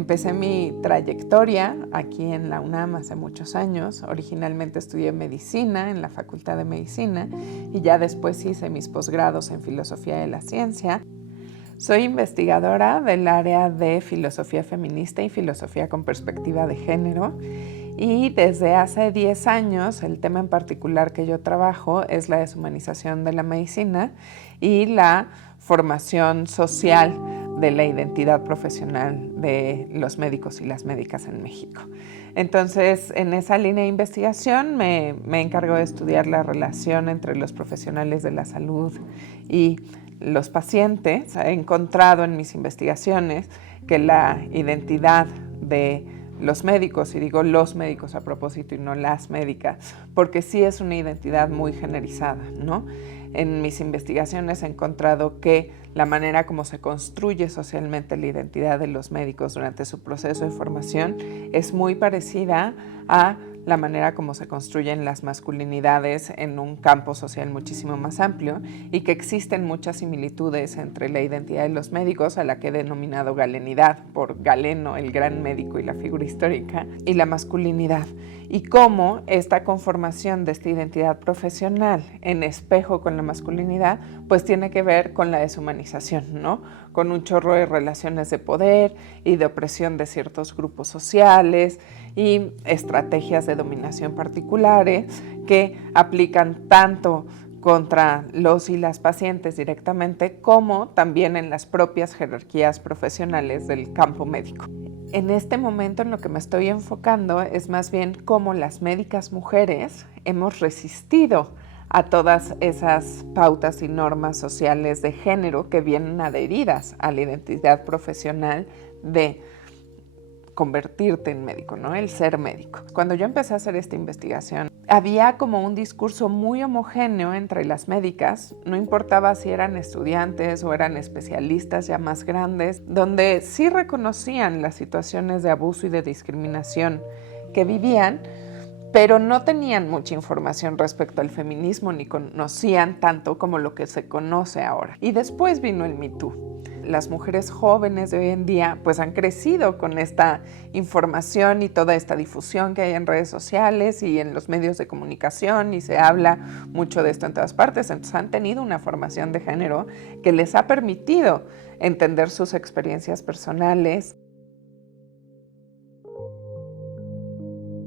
Empecé mi trayectoria aquí en la UNAM hace muchos años. Originalmente estudié medicina en la Facultad de Medicina y ya después hice mis posgrados en Filosofía de la Ciencia. Soy investigadora del área de filosofía feminista y filosofía con perspectiva de género. Y desde hace 10 años el tema en particular que yo trabajo es la deshumanización de la medicina y la formación social de la identidad profesional de los médicos y las médicas en México. Entonces, en esa línea de investigación me encargo de estudiar la relación entre los profesionales de la salud y los pacientes. He encontrado en mis investigaciones que la identidad de los médicos, y digo los médicos a propósito y no las médicas, porque sí es una identidad muy generalizada, ¿no? En mis investigaciones he encontrado que la manera como se construye socialmente la identidad de los médicos durante su proceso de formación es muy parecida a la manera como se construyen las masculinidades en un campo social muchísimo más amplio y que existen muchas similitudes entre la identidad de los médicos, a la que he denominado galenidad, por Galeno, el gran médico y la figura histórica, y la masculinidad. Y cómo esta conformación de esta identidad profesional en espejo con la masculinidad, pues tiene que ver con la deshumanización, ¿no? Con un chorro de relaciones de poder y de opresión de ciertos grupos sociales y estrategias de dominación particulares que aplican tanto contra los y las pacientes directamente, como también en las propias jerarquías profesionales del campo médico. En este momento en lo que me estoy enfocando es más bien cómo las médicas mujeres hemos resistido a todas esas pautas y normas sociales de género que vienen adheridas a la identidad profesional de convertirte en médico, ¿no? El ser médico. Cuando yo empecé a hacer esta investigación, había como un discurso muy homogéneo entre las médicas, no importaba si eran estudiantes o eran especialistas ya más grandes, donde sí reconocían las situaciones de abuso y de discriminación que vivían, pero no tenían mucha información respecto al feminismo ni conocían tanto como lo que se conoce ahora. Y después vino el Me Too. Las mujeres jóvenes de hoy en día pues han crecido con esta información y toda esta difusión que hay en redes sociales y en los medios de comunicación, y se habla mucho de esto en todas partes. Entonces han tenido una formación de género que les ha permitido entender sus experiencias personales.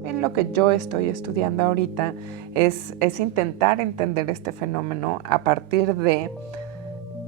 En lo que yo estoy estudiando ahorita es intentar entender este fenómeno a partir de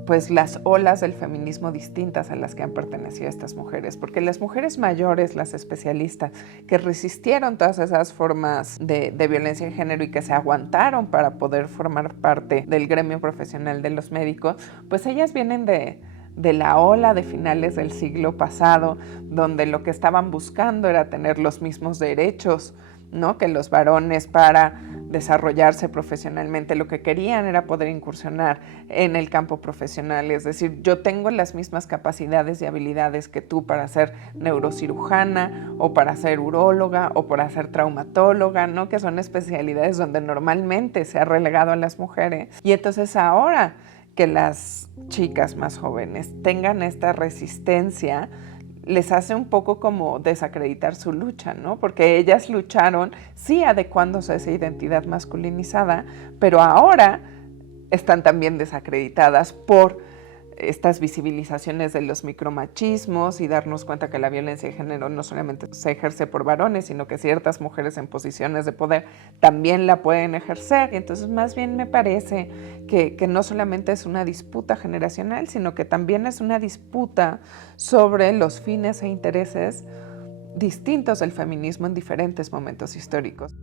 pues las olas del feminismo distintas a las que han pertenecido estas mujeres, porque las mujeres mayores, las especialistas, que resistieron todas esas formas de violencia de género y que se aguantaron para poder formar parte del gremio profesional de los médicos, pues ellas vienen de la ola de finales del siglo pasado, donde lo que estaban buscando era tener los mismos derechos, ¿no?, que los varones para desarrollarse profesionalmente. Lo que querían era poder incursionar en el campo profesional, es decir, yo tengo las mismas capacidades y habilidades que tú para ser neurocirujana o para ser uróloga o para ser traumatóloga, ¿no?, que son especialidades donde normalmente se ha relegado a las mujeres. Y entonces ahora que las chicas más jóvenes tengan esta resistencia, les hace un poco como desacreditar su lucha, ¿no? Porque ellas lucharon, sí, adecuándose a esa identidad masculinizada, pero ahora están también desacreditadas por estas visibilizaciones de los micromachismos y darnos cuenta que la violencia de género no solamente se ejerce por varones, sino que ciertas mujeres en posiciones de poder también la pueden ejercer. Y entonces más bien me parece que no solamente es una disputa generacional, sino que también es una disputa sobre los fines e intereses distintos del feminismo en diferentes momentos históricos.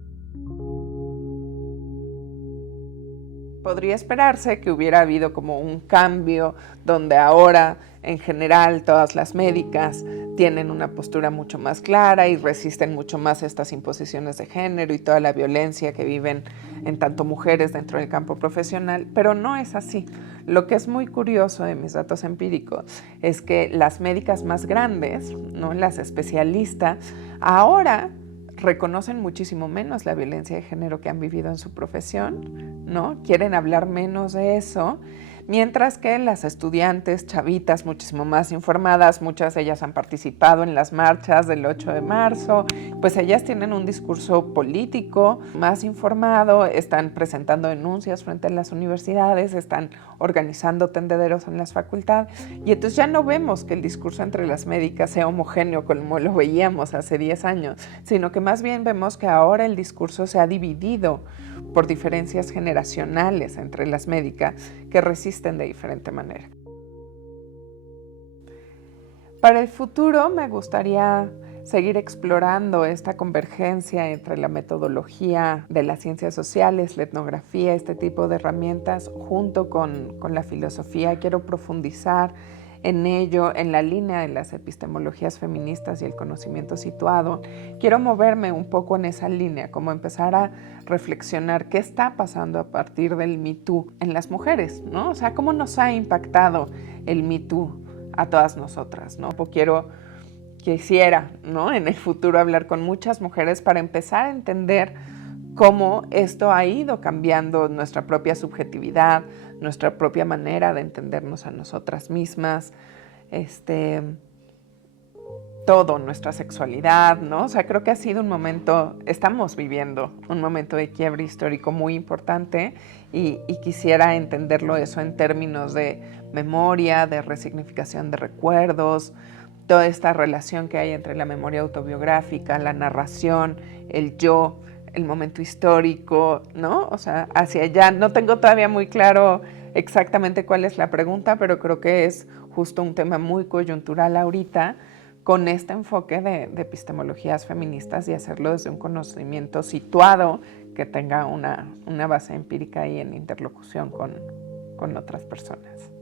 Podría esperarse que hubiera habido como un cambio donde ahora en general todas las médicas tienen una postura mucho más clara y resisten mucho más estas imposiciones de género y toda la violencia que viven en tanto mujeres dentro del campo profesional, pero no es así. Lo que es muy curioso de mis datos empíricos es que las médicas más grandes, ¿no?, las especialistas, ahora reconocen muchísimo menos la violencia de género que han vivido en su profesión, ¿no? Quieren hablar menos de eso, Mientras que las estudiantes chavitas muchísimo más informadas, muchas de ellas han participado en las marchas del 8 de marzo, pues ellas tienen un discurso político más informado, están presentando denuncias frente a las universidades, están organizando tendederos en las facultades, y entonces ya no vemos que el discurso entre las médicas sea homogéneo como lo veíamos hace 10 años, sino que más bien vemos que ahora el discurso se ha dividido por diferencias generacionales entre las médicas que resisten de diferente manera. Para el futuro me gustaría seguir explorando esta convergencia entre la metodología de las ciencias sociales, la etnografía, este tipo de herramientas, junto con la filosofía. Quiero profundizar en ello, en la línea de las epistemologías feministas y el conocimiento situado. Quiero moverme un poco en esa línea, como empezar a reflexionar qué está pasando a partir del Me Too en las mujeres, ¿no? O sea, cómo nos ha impactado el Me Too a todas nosotras, ¿no? Quisiera, ¿no?, en el futuro hablar con muchas mujeres para empezar a entender cómo esto ha ido cambiando nuestra propia subjetividad, nuestra propia manera de entendernos a nosotras mismas, todo, nuestra sexualidad, ¿no? O sea, creo que ha sido un momento, estamos viviendo un momento de quiebre histórico muy importante y quisiera entenderlo eso en términos de memoria, de resignificación de recuerdos, toda esta relación que hay entre la memoria autobiográfica, la narración, el yo, el momento histórico, ¿no? O sea, hacia allá. No tengo todavía muy claro exactamente cuál es la pregunta, pero creo que es justo un tema muy coyuntural ahorita, con este enfoque de epistemologías feministas y hacerlo desde un conocimiento situado que tenga una base empírica y en interlocución con otras personas.